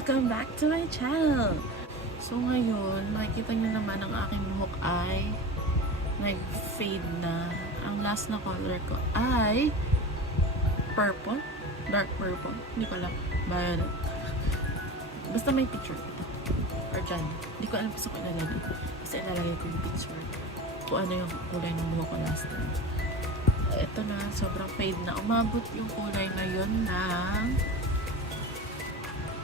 Welcome back to my channel! So ngayon, makikita nyo naman ang aking buhok ay nag-fade na. Ang last na color ko ay purple? Dark purple? Hindi ko alam. Violet. Basta may picture ito. Or dyan. Hindi ko alam gusto ko ilalagay. Kasi ilalagay ko yung picture. Kung ano yung kulay ng buhok ko last time. Ito na, sobrang fade na. Umabot yung kulay ngayon ng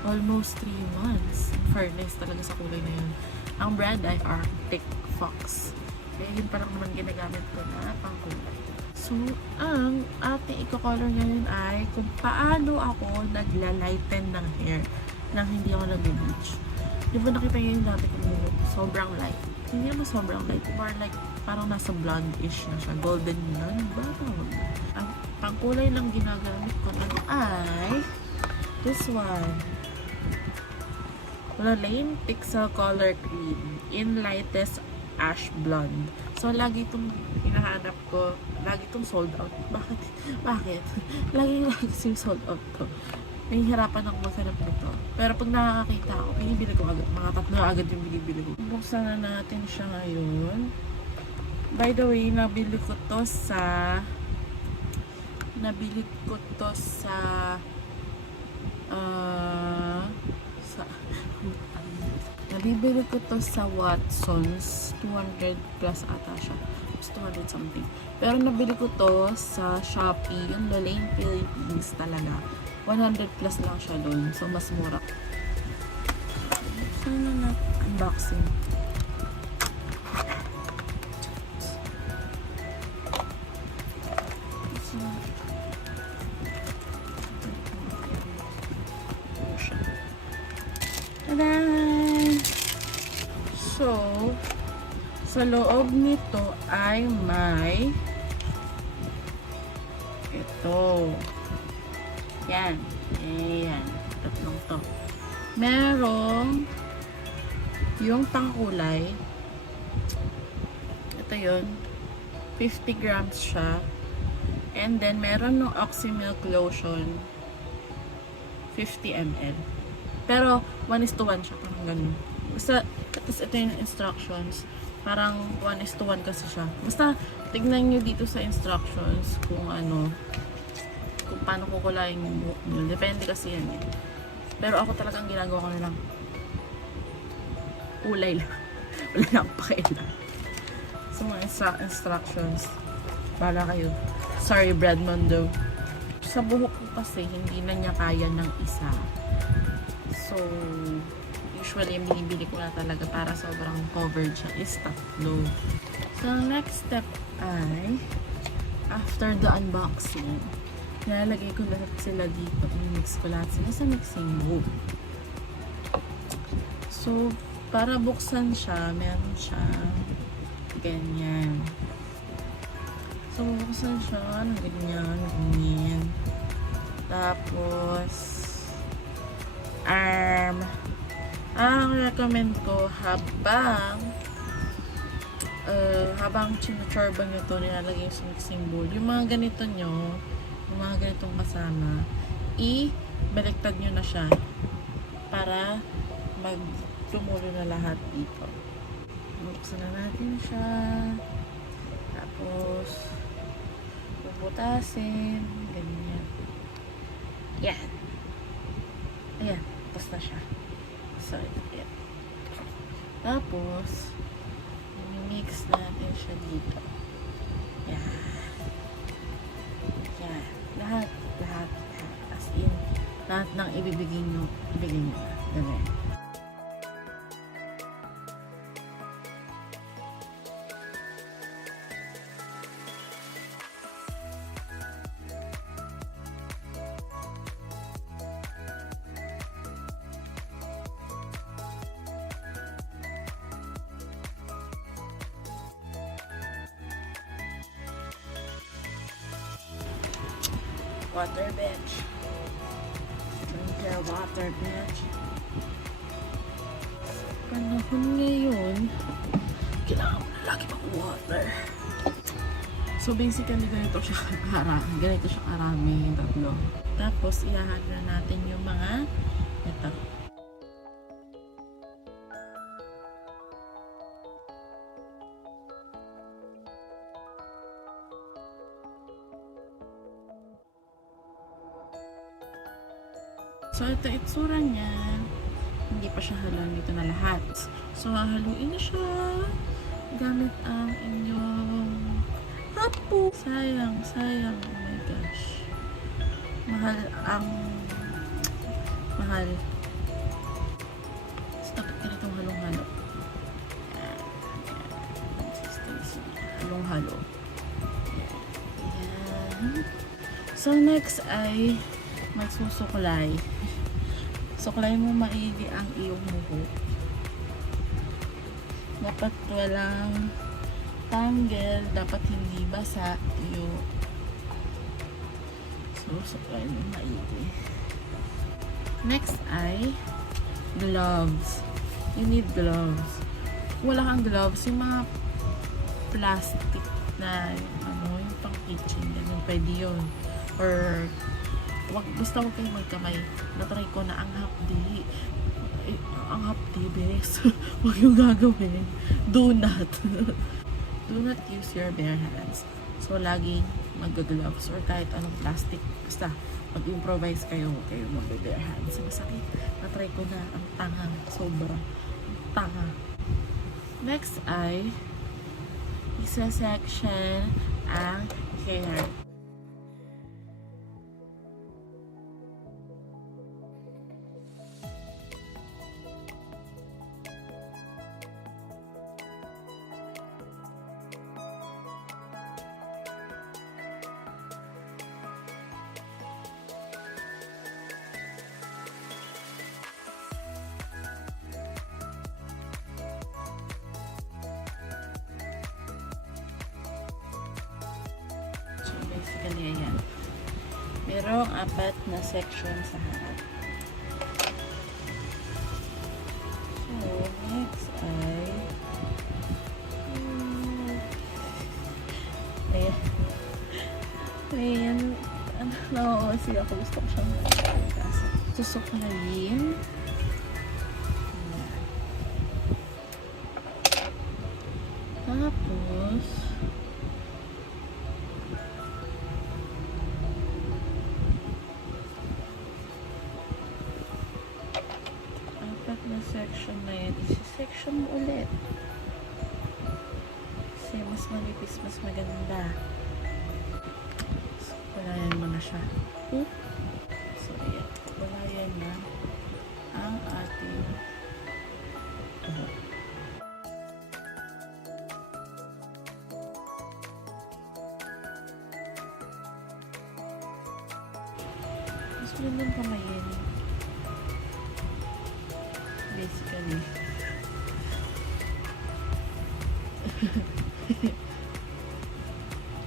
almost 3 months. In fairness talaga sa kulay na yun. Ang brand ay Arctic Fox. Kaya yun parang naman ginagamit ko na pangkulay. So, ang ating i-color ngayon ay kung paano ako nagla-lighten ng hair nang hindi ako nag-bleach. Di ba nakita nyo yung dati kong buhok? Sobrang light. Hindi naman sobrang light. More like parang nasa blonde-ish na siya. Golden blonde ba? Ang pangkulay lang ginagamit ko nun ay this one. Lighten Pixel Color Cream in lightest ash blonde. So, lagi itong hinahanap ko. Lagi itong sold out. Bakit? Bakit? Lagi sold out to. May hirapan akong maghanap nito. Pero pag nakakakita ako, pinibili ko agad. Mga 3 agad yung binibili ko. Buksan na natin siya ngayon. By the way, nabili ko to sa nabibili ko to sa Watson's. 200 plus ata siya. 200 something. Pero nabili ko to sa Shopee. Yung Lighten Philippines talaga. 100 plus lang siya doon. So, mas mura. Sana na unboxing. Tada! So, sa loob nito ay may ito. Yan. Ayan. Tatlong to. Merong yung pangkulay. Ito yun. 50 grams siya. And then, meron ng Oxy Milk Lotion. 50 ml. Pero, 1:1 siya. Parang ganun. Basta, tapos ito yung instructions. Parang 1:1 kasi siya. Basta, tignan nyo dito sa instructions kung ano, kung paano kukulayin yung buhok nyo. Depende kasi yan eh. Pero ako talagang ginagawa ko na lang. Kulay lang. Wala lang pakialam. So, mga instructions. Bala kayo. Sorry, Brad Mondo. Sa buhok ko kasi, hindi na niya kaya ng isa. So, usually, binibili ko na talaga para sobrang covered siya is tatlo. So, next step ay after the unboxing, nilalagay ko lahat sila dito. I-mix ko lahat sila sa mixing bowl. So, para buksan siya, meron siya ganyan. So, buksan siya ng ganyan, ganyan. Tapos, ang recommend ko habang chinuchorba nyo to, nilalagay sa mixing bowl. Yung mga ganito nyo, yung mga ganitong kasama, i-baliktad nyo na siya para magtumulo na lahat dito. Buksan na natin siya. Tapos, bubutasin. Ganyan. Yan. Ayan. Tapos na siya. So, ayan. Tapos, mix natin siya dito. Yan. Yan. Lahat. As in, lahat ng ibibigay nyo. Ganyan. Water bench. Drink your water bench. Panahon ngayon, kailangan mo na lagi mag-water. So basically, ganito siya karami, tatlo. Tapos, ihahag na natin yung mga ito. So, ito itsura niya. Hindi pa siya halong dito na lahat. So, haluin na siya gamit ang inyong hapo. Sayang, sayang. Oh my gosh. Mahal ang mahal. So, dapat ganitong halong-halo. Halong-halo. Ayan. So, next ay magsusuklay. Suklay mo maigi ang iyong buhok. Dapat walang tangle, dapat hindi basa yung suklay mo maigi. Next ay gloves. You need gloves. Kung wala kang gloves, yung mga plastic na yung pang kitchen, ganun, pwede yun. Or basta huwag kayong magkamay. Natry ko na ang hapdi. Ang hapdi, bes. Huwag yung gagawin. Do not. Do not use your bare hands. So, laging mag-gloves or kahit anong plastic. Basta, mag-improvise kayo. Huwag kayong mag-bare hands. Masakit. Natry ko na ang tanga. Sobra. Tanga. Next ay isa-section ang hair. So, basically, ayan. Merong 4 na section sa harap. So, next ay ayan. Ayan. Ano, kasi ako gusto ko siyang susuklayin. Tapos, na section na yan, isi-section mo ulit. Kasi mas manipis, mas maganda. So, walayan mo na siya. So, ayan. Walayan na ang ating mas magandang kamayin. Basically.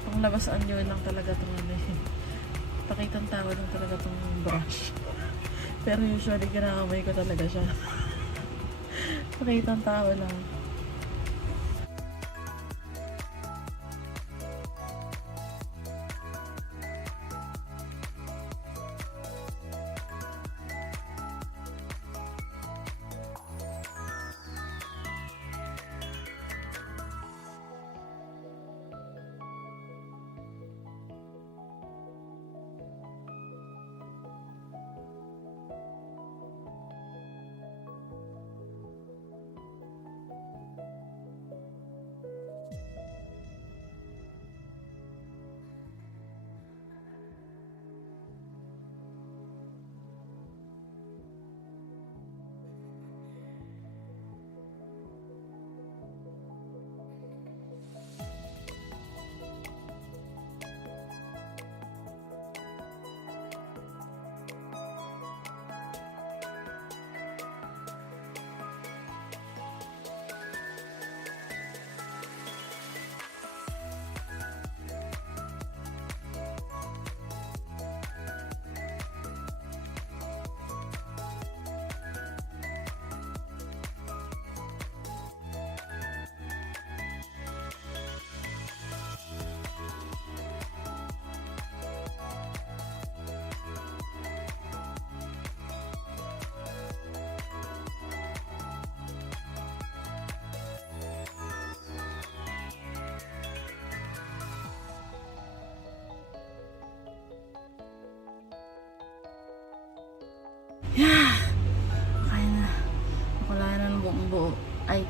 Panglabasan nyo lang talaga itong pakitang tao lang talaga itong brush. Pero usually ginakamay ko talaga siya. Pakitang tao lang.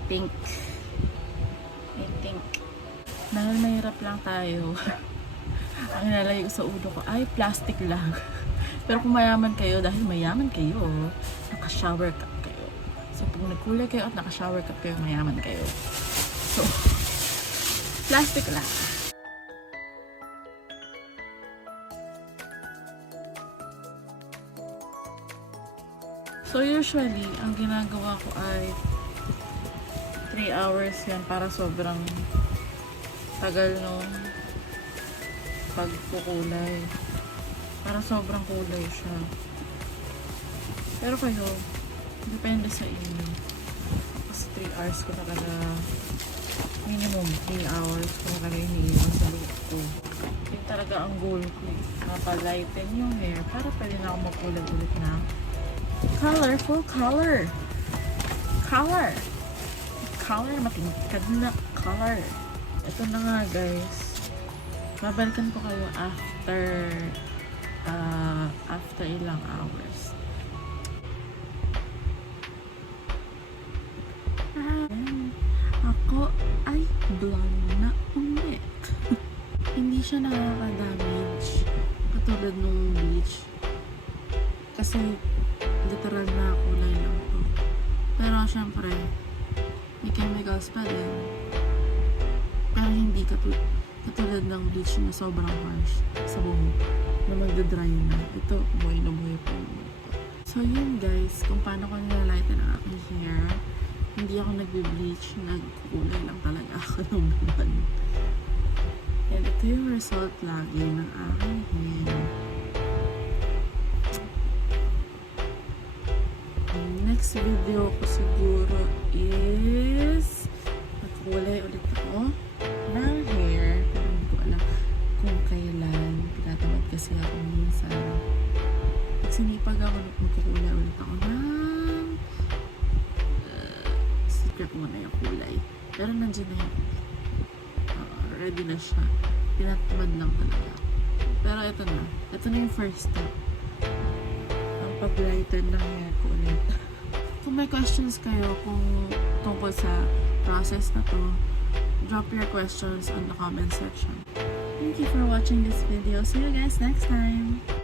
think. Dahil mahirap lang tayo. Ang nilalagay ko sa ulo ko ay plastic lang. Pero kung mayaman kayo, dahil mayaman kayo, naka-shower cap kayo. So pag nagkulay kayo at naka-shower cap kayo, mayaman kayo. So, plastic lang. So usually, ang ginagawa ko ay 3 hours yan para sobrang tagal nung pagkukulay. Para sobrang kulay siya. Pero kayo, depende sa inyo. Kasi 3 hours ko talaga, minimum 3 hours ko talaga hinihilang sa look ko. Yun talaga ang goal ko. Mapalighten yung hair para pwede na ako magkulay ulit na colorful color. Matingkad na color. Ito na nga guys. Babalikan ko kayo after ilang hours. Ako ay blonde na ulit. Hindi siya nakaka-damage katulad nung bleach. Kasi literal na kulay lang to. Pero syempre, may chemicals pa din. Pero hindi katulad ng bleach na sobrang harsh sa buhok na magdadry na. Ito, buhay na buhay pa yung buhok ko. So yun guys, kung paano ko nilalighten ang aking hair, hindi ako nagbe-bleach, nagkulay lang talaga ako ng blonde. And ito yung result lagi ng aking hair. Next video ko siguro is nagkulay ulit ako ng hair. Pero hindi ko alam kung kailan. Pinatamad kasi ako minsan. Pag sinipag ako, magkukulay ulit ako ng secret muna yung kulay. Pero nandiyan na yun. Ready na siya. Pinatamad lang talaga. Pero ito na. Ito na yung first step. Ang pag-lighten ng hair ko ulit. Kung may questions kayo kung tungkol sa process na to, drop your questions on the comment section. Thank you for watching this video. See you guys next time!